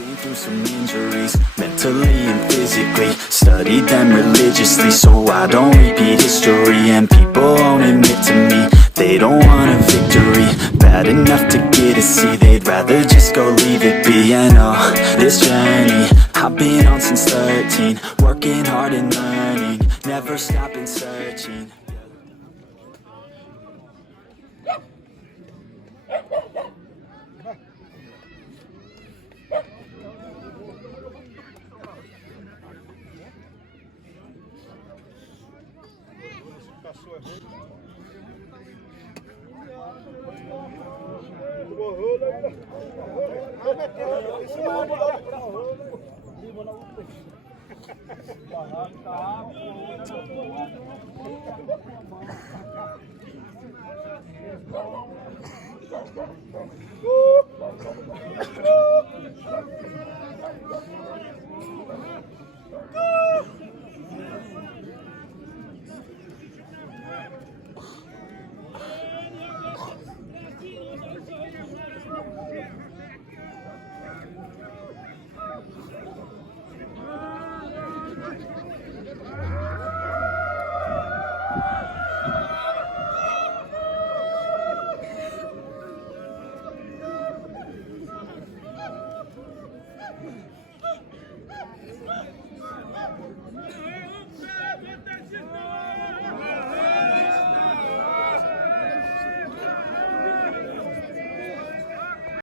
Been through some injuries, mentally and physically. Studied them religiously, so I don't repeat history. And people won't admit to me they don't want a victory. Bad enough to get a C, they'd rather just go leave it be. And oh, this journey I've been on since 13, working hard and learning, never stopping searching.